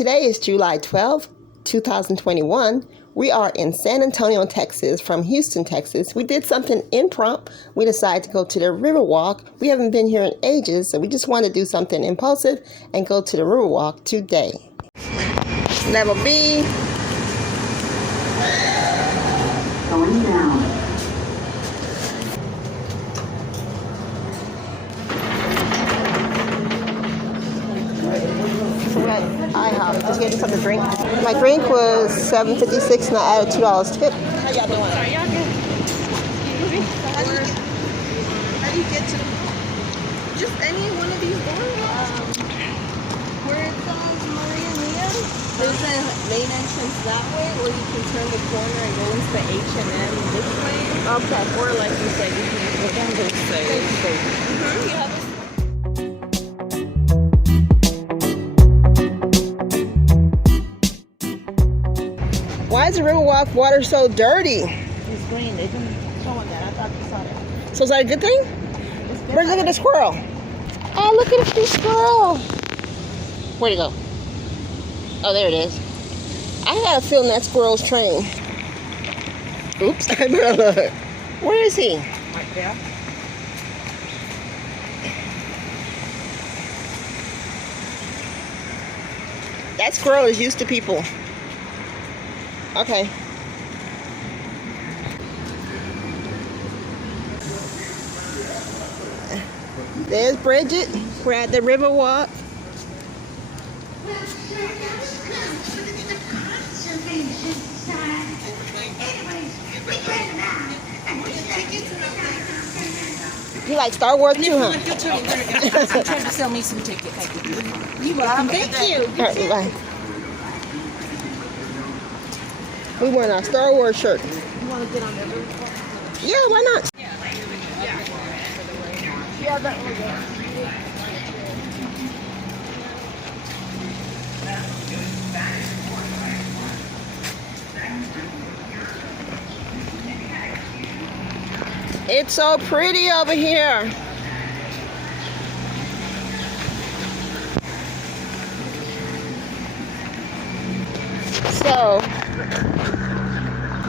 Today is July 12th, 2021. We are in San Antonio, Texas from Houston, Texas. We did something impromptu. We decided to go to the Riverwalk. We haven't been here in ages, so we just wanted to do something impulsive and go to the Riverwalk today. Level B. Going down. So we're at IHOP. Just getting something to drink. My drink was $7.56 and I added $2 tip. How y'all doing? Sorry, y'all good. How do you get to the... Just any one of these doors? Where it says Maria Mia, there's a main entrance that way, or you can turn the corner and go into the H&M this way. Okay. Or like you said, you can go down this way. Yeah. Why is the Riverwalk water so dirty? It's green. They've been showing that. I thought you saw that. So is that a good thing? It's good. Look at the squirrel. Oh, look at the squirrel. Where'd it go? Oh, there it is. I got a feeling that squirrel's trained. Oops, I better look. Where is he? Right there. That squirrel is used to people. Okay. There's Bridget. We're at the Riverwalk. You like Star Wars too, huh? I'm trying to sell me some tickets. You're welcome. Thank you. All right, bye. We wearing our Star Wars shirt. You want to get on the roof? Yeah, why not? Yeah, that one. It's so pretty over here.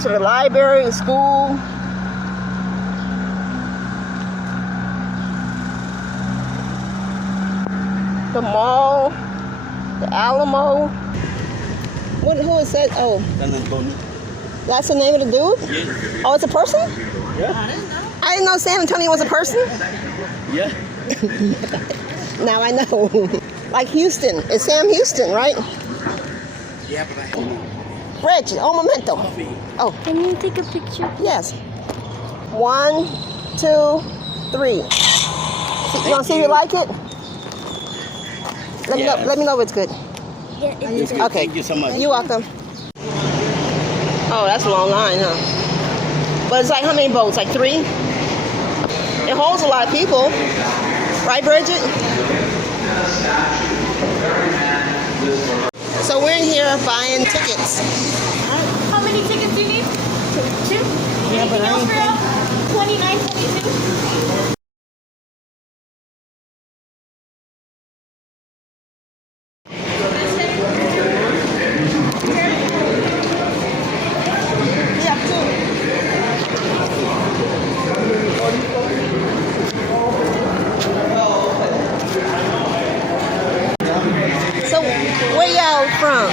So the library, the school. The mall, the Alamo. Who is that? Oh, that's the name of the dude? Yeah. Oh, it's a person? Yeah. I didn't know San Antonio was a person. Yeah. Now I know. Like Houston. It's Sam Houston, right? Yeah, but Reggie, oh, memento. Oh, Can you take a picture? yes. 1, 2, 3. You want to see if you like it? Let me know if it's good. Yeah, it's good. Okay. Thank you so much. You're welcome. Oh, that's a long line, huh? But it's like how many boats? Like 3? It holds a lot of people. Right, Bridget? So we're in here buying tickets. How many tickets do you need? 2? Yeah, but I ain't think. 29, 22. So where y'all from?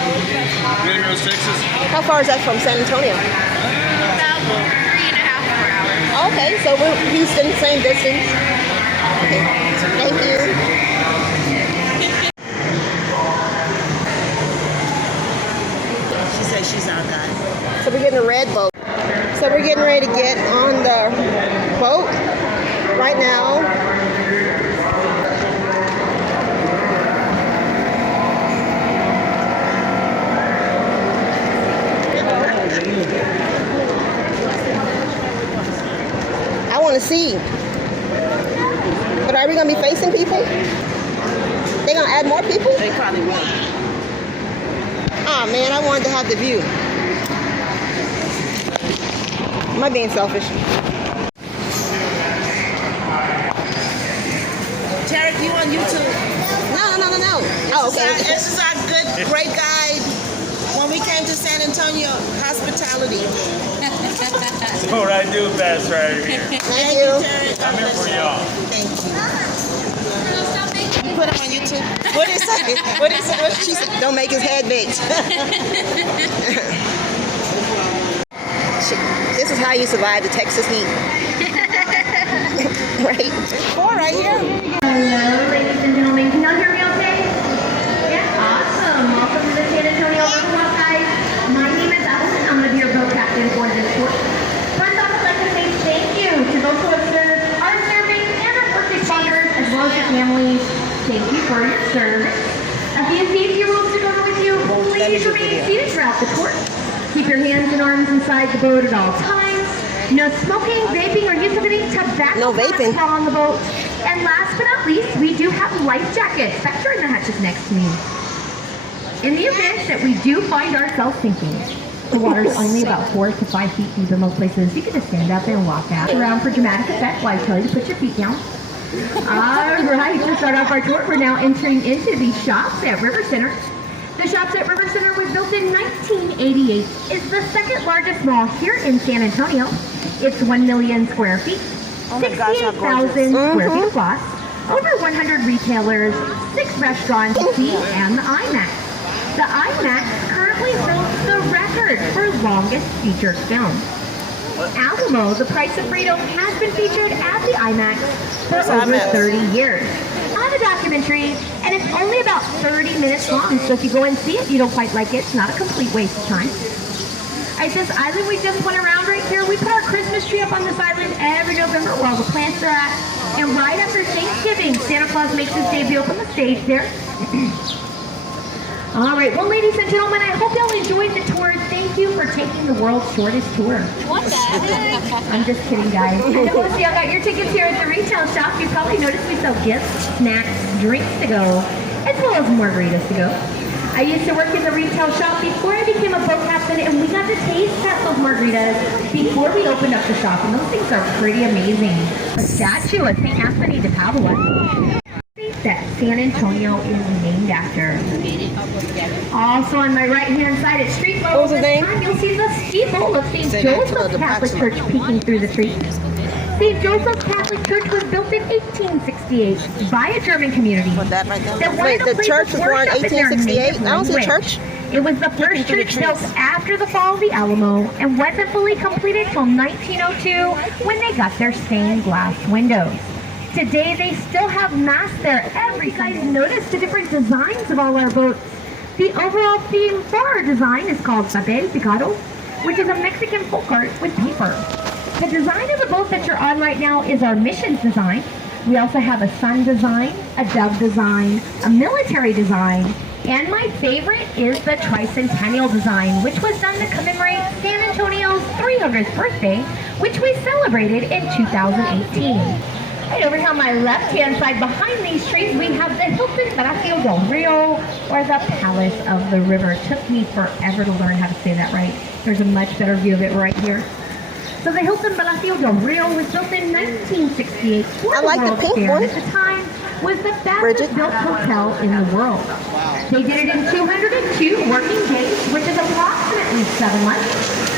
Green Rose, Texas. How far is that from San Antonio? About 3.5 hours. Okay, so we're Houston, same distance. Okay, thank you. She said she's our guy. So we're getting a red boat. So we're getting ready to get on the boat right now. I want to see. But are we going to be facing people? They going to add more people? They probably will. Oh man, I wanted to have the view. Am I being selfish? Tarek, you on YouTube? No. Oh, okay. This is our good, great guy. Antonio hospitality. That's what I do best right here. Thank you. I'm here for y'all. Thank you. Put him on YouTube. What did he say? What did he say? What she said? Don't make his head big. This is how you survive the Texas heat. Right? Four right here. Hello, ladies and gentlemen. Can y'all hear me okay? Yeah, awesome. Welcome to the San Antonio Riverwalk, guys. My name is Allison. I'm going to be your boat captain for this tour. First off, I'd like to say thank you to those who have served, are serving, and our first responders, as well as your families. Thank you for your service. A few safety rules to go with you. Please remain seated throughout the tour. Keep your hands and arms inside the boat at all times. No smoking, vaping, or use of any tobacco products while on the boat. And last but not least, we do have life jackets. That's right in the hatches next to me. In the event that we do find ourselves sinking, the water's only about 4 to 5 feet deep in most places. You can just stand up and walk out around for dramatic effect while I tell you to put your feet down. All right, to start off our tour, we're now entering into the shops at River Center. The Shops at River Center was built in 1988. It's the second largest mall here in San Antonio. It's 1 million square feet, 68,000 square feet of lots, over 100 retailers, 6 restaurants, and the IMAX. The IMAX currently holds the record for longest featured film. Alamo, The Price of Freedom, has been featured at the IMAX for over 30 years. On a documentary, and it's only about 30 minutes long, so if you go and see it, you don't quite like it. It's not a complete waste of time. At this island we just went around right here, we put our Christmas tree up on this island every November where all the plants are at. And right after Thanksgiving, Santa Claus makes his debut up on the stage there. All right, well, ladies and gentlemen, I hope y'all enjoyed the tour. Thank you for taking the world's shortest tour. What the heck? I'm just kidding, guys. I know most of y'all got your tickets here at the retail shop. You probably noticed we sell gifts, snacks, drinks to go, as well as margaritas to go. I used to work in the retail shop before I became a boat captain, and we got to taste test those margaritas before we opened up the shop, and those things are pretty amazing. A statue of St. Anthony de Padua that San Antonio is named after. Also on my right-hand side at street level this time, you'll see the steeple of St. Joseph's Catholic Church peeking through the trees. St. Joseph's Catholic Church was built in 1868 by a German community. Wait, the church was born in 1868? That was a church? It was the first church built after the fall of the Alamo and wasn't fully completed till 1902 when they got their stained glass windows. Today they still have mass there. Every guys notice the different designs of all our boats. The overall theme for our design is called Papel Picado, which is a Mexican folk art with paper. The design of the boat that you're on right now is our missions design. We also have a sun design, a dove design, a military design, and my favorite is the tricentennial design, which was done to commemorate San Antonio's 300th birthday, which we celebrated in 2018. Right over here on my left-hand side behind these trees, we have the Hilton Palacio Del Rio, or the Palace of the River. It took me forever to learn how to say that right. There's a much better view of it right here. So the Hilton Palacio Del Rio was built in 1968 for the World's Fair, and at the time was the fastest built hotel in the world. They did it in 202 working days, which is approximately 7 months.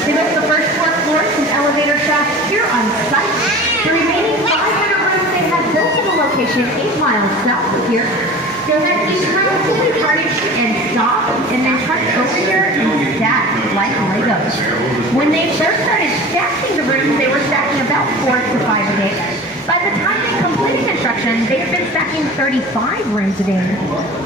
They built the first 4 floors and elevator shafts here on site. The remaining 500 rooms they had built at a location 8 miles south of here. They had each room fully furnished and stocked, and then tucked over here and stacked like Legos. When they first started stacking the rooms, they were stacking about 4 to 5 a day. By the time they completed construction, they had been stacking 35 rooms a day.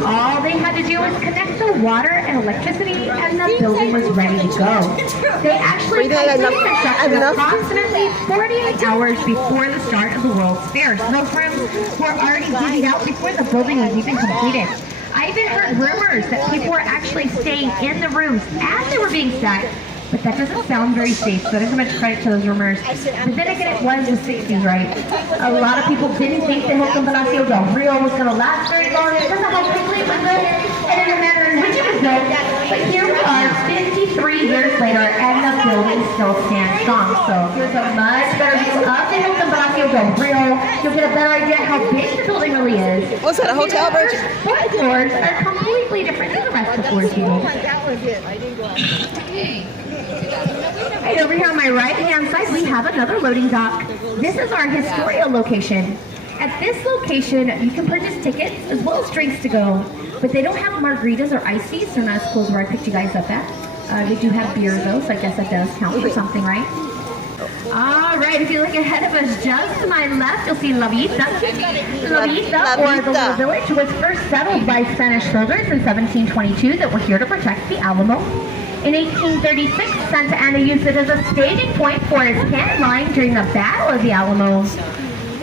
All they had to do was connect the water and electricity, and the building was ready to go. They actually completed construction approximately 48 hours before the start of the World's Fair. So those rooms were already divvied out before the building was even completed. I even heard rumors that people were actually staying in the rooms as they were being stacked, but that doesn't sound very safe, so there's not much credit to those rumors. But then again, it was the 60s, right? A lot of people didn't think the Hilton Palacio Del Rio was going to last very long because of how quickly it was built, and in a matter in which it was built. But here we are, 53 years later, and the building still stand strong. So here's a much better view of the Hilton Palacio Del Rio. You'll get a better idea how big the building really is. What's that, a hotel, Bridget? Fourth floors are completely different than the rest of the floors you know. Right over here on my right-hand side, we have another loading dock. This is our Historia location. At this location, you can purchase tickets as well as drinks to go, but they don't have margaritas or iced teas. They're not as close where I picked you guys up at. They do have beer though, so I guess that does count for something, right? All right, if you look ahead of us, just to my left, you'll see La Vita. La Vita, or the little village, was first settled by Spanish soldiers in 1722 that were here to protect the Alamo. In 1836, Santa Anna used it as a staging point for its cannon line during the Battle of the Alamo.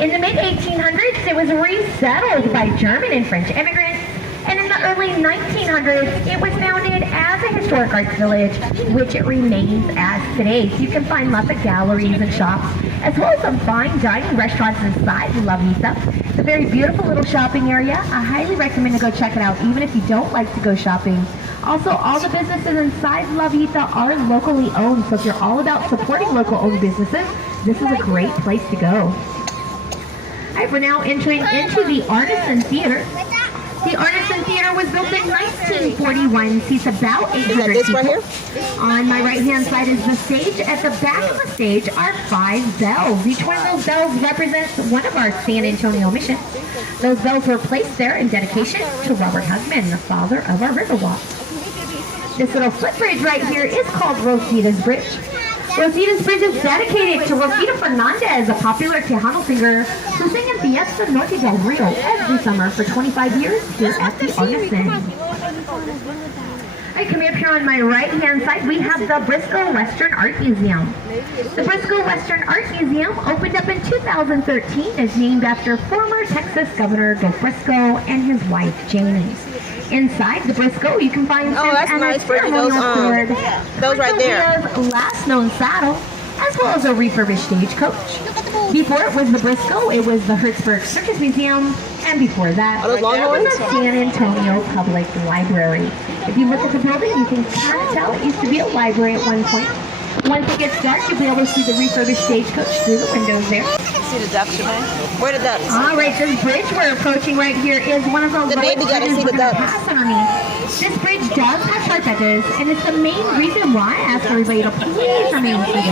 In the mid-1800s, it was resettled by German and French immigrants, and in the early 1900s, it was founded as a historic arts village, which it remains as today. So you can find lots of galleries and shops, as well as some fine dining restaurants inside La Vita. It's a very beautiful little shopping area. I highly recommend to go check it out, even if you don't like to go shopping. Also, all the businesses inside La Vita are locally owned, so if you're all about supporting local-owned businesses, this is a great place to go. All right, we're now entering into the Artisan Theater. The Artisan Theater was built in 1941, seats about 800 people. Right here? On my right-hand side is the stage. At the back of the stage are 5 bells. Each one of those bells represents one of our San Antonio missions. Those bells were placed there in dedication to Robert Hugman, the father of our Riverwalk. This little footbridge right here is called Rosita's Bridge. Rosita's Bridge is dedicated to Rosita Fernandez, a popular Tejano singer who sang in Fiesta Norte del Rio every summer for 25 years here at the Artisan. Alright, coming up here on my right-hand side, we have the Briscoe Western Art Museum. The Briscoe Western Art Museum opened up in 2013 and is named after former Texas Governor Joe Briscoe and his wife, Janie. Inside the Briscoe, you can find that's nice, Brittany. Those right there. Last known saddle, as well as a refurbished stagecoach. Before it was the Briscoe, it was the Hertzberg Circus Museum, and before that, it was the San Antonio Public Library. If you look at the building, you can kind of tell it used to be a library at one point. Once it gets dark, you'll be able to see the refurbished stagecoach through the windows there. See the ducks, Shemaine? Where the ducks? All right, this bridge we're approaching right here is one of those baby gotta see the ducks. pass underneath. This bridge does have sharp edges, and it's the main reason why I ask everybody to please remain seated.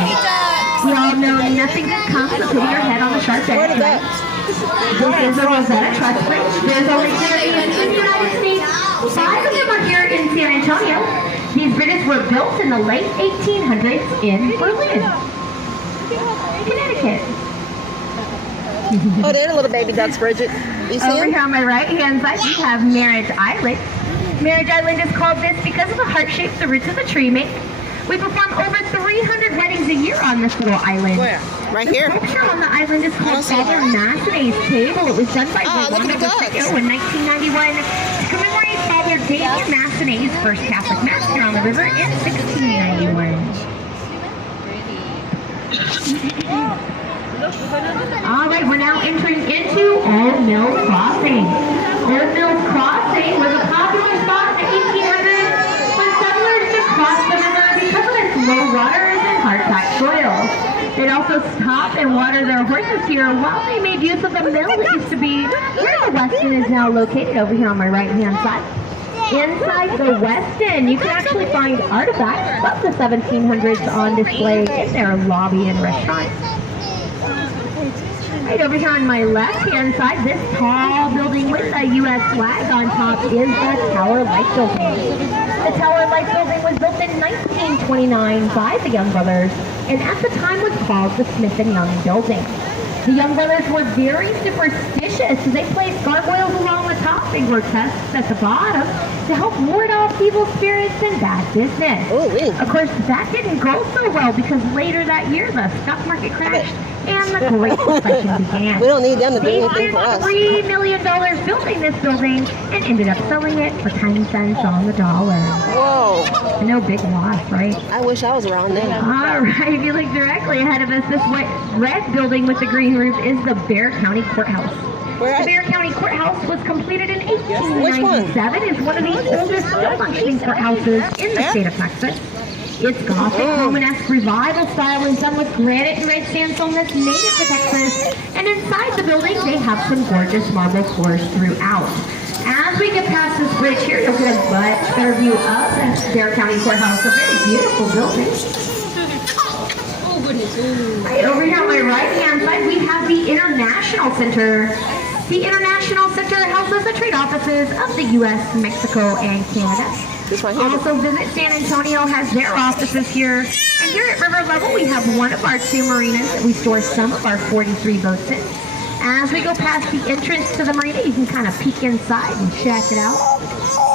We all know nothing good comes to putting your head on the sharp edge. Where the ducks? This is a Rosetta Truss Bridge. There's only 3 in the United States. 5 of them are here in San Antonio. These bridges were built in the late 1800s in Berlin, Connecticut. Oh, they're the little baby ducks, Bridget. You see Over them? here on my right-hand side, we have Marriage Island. Marriage Island is called this because of the heart shape the roots of the tree make. We perform over 300 weddings a year on this little island. Where? Right here? The sculpture on the island is called Father Massenet's Table. It was done by look at the ducks. Briscoe in 1991 to commemorate Father Damien Massenet's first Catholic Mass here on the river in 1691. All right, we're now entering into Old Mills Crossing. Old Mills Crossing was a popular spot in the 1800s when settlers would cross the river because of its low waters and hard-packed soil. They'd also stop and water their horses here while they made use of the mill that used to be where the Westin is now located over here on my right-hand side. Inside the Westin, you can actually find artifacts of the 1700s on display in their lobby and restaurant. Right over here on my left-hand side, this tall building with a U.S. flag on top is the Tower Light Building. The Tower Light Building was built in 1929 by the Young Brothers, and at the time was called the Smith & Young Building. The Young Brothers were very superstitious, so they placed gargoyles along the top and grotesques at the bottom to help ward off evil spirits and bad business. Ooh-wee. Of course, that didn't go so well because later that year the stock market crashed and the Great Depression began. We don't need them to do They anything for spent us. $3 million building this building and ended up selling it for 10 cents on the dollar. Whoa. No big loss, right? I wish I was around then. All right, if you look directly ahead of us, this white red building with the green roof is the Bexar County Courthouse. Where The at? Bexar County Courthouse was completed in Which one? 1897. It's one of the oldest still functioning courthouses in the state of Texas. It's Gothic Romanesque revival style is done with granite and red sandstone that's native to Texas. And inside the building, they have some gorgeous marble floors throughout. As we get past this bridge here, you'll get a much better view of the Dare County Courthouse, a very beautiful building. Oh goodness. Ooh. Right over here on my right-hand side, we have the International Center. The International Center houses the trade offices of the U.S., Mexico, and Canada. This one here. Also, Visit San Antonio has their offices here. And here at river level, we have one of our 2 marinas that we store some of our 43 boats in. As we go past the entrance to the marina, you can kind of peek inside and check it out.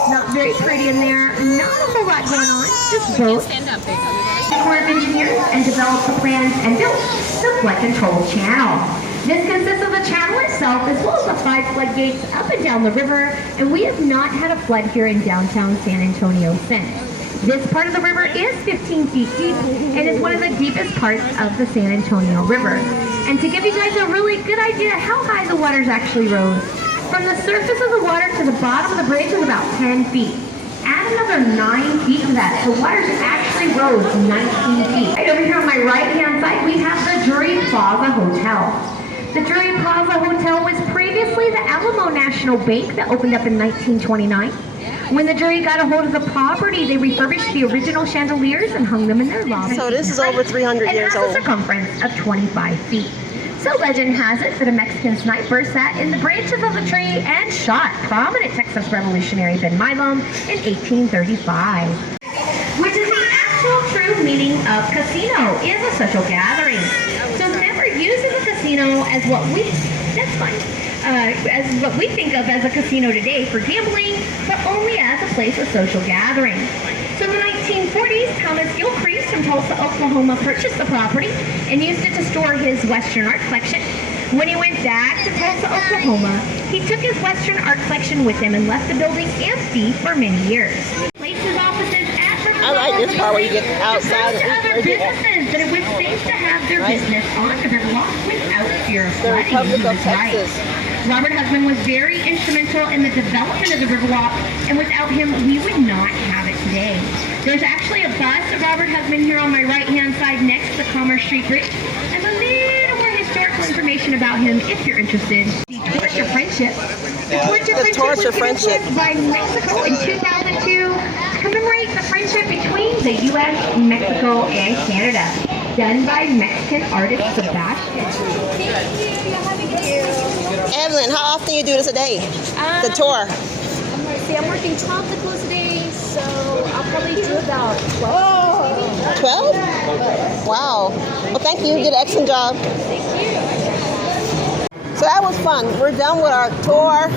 Not very pretty in there. Not a whole lot going on. Just boats. Stand up there. The Corps of Engineers and developed the plans and built the flood control channel. This consists of the channel itself as well as the 5 floodgates up and down the river, and we have not had a flood here in downtown San Antonio since. This part of the river is 15 feet deep and is one of the deepest parts of the San Antonio River. And to give you guys a really good idea how high the waters actually rose, from the surface of the water to the bottom of the bridge is about 10 feet. Add another 9 feet to that, so waters actually rose 19 feet. Right over here on my right-hand side, we have the Drury Plaza Hotel. The Drury Plaza Hotel was previously the Alamo National Bank that opened up in 1929. When the Drury got a hold of the property, they refurbished the original chandeliers and hung them in their lobby. So this is over 300 years old. old. It has a circumference of 25 feet. So legend has it that a Mexican sniper sat in the branches of the tree and shot prominent Texas revolutionary Ben Milam in 1835. Which is the actual true meaning of casino, is a social gathering. So never use as a casino as what we, that's fine, as what we think of as a casino today for gambling, but only as a place of social gathering. So in the 1940s, Thomas Gilcrease from Tulsa, Oklahoma purchased the property and used it to store his Western art collection. When he went back to Tulsa, Oklahoma, he took his Western art collection with him and left the building empty for many years. Places offices at Riverwalk. I like this part where you get outside To and other businesses that it was safe to have their business on Riverwalk without fear of the flooding. Republic He of was right. Texas. Robert Husband was very instrumental in the development of the Riverwalk, and without him, we would not have it today. There's actually a bust of Robert Husband here on my right-hand side next to the Commerce Street Bridge, and a little more historical information about him if you're interested. The Torch of Friendship. The Torch of Friendship was given by Mexico in 2002 to commemorate the friendship between the U.S., Mexico, and Canada, done by Mexican artist Sebastian. Evelyn, how often you do this a day? The tour. I'm working 12 to close today, so I'll probably do about 12. 12? Wow. Well, thank you. You did an excellent job. Thank you. So that was fun. We're done with our tour.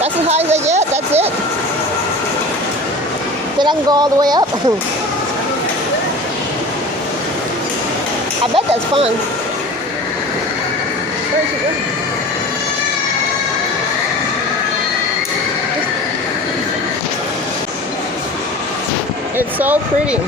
That's as high as I get. That's it. Then I can go all the way up. I bet that's fun. Where should we go? It's so pretty.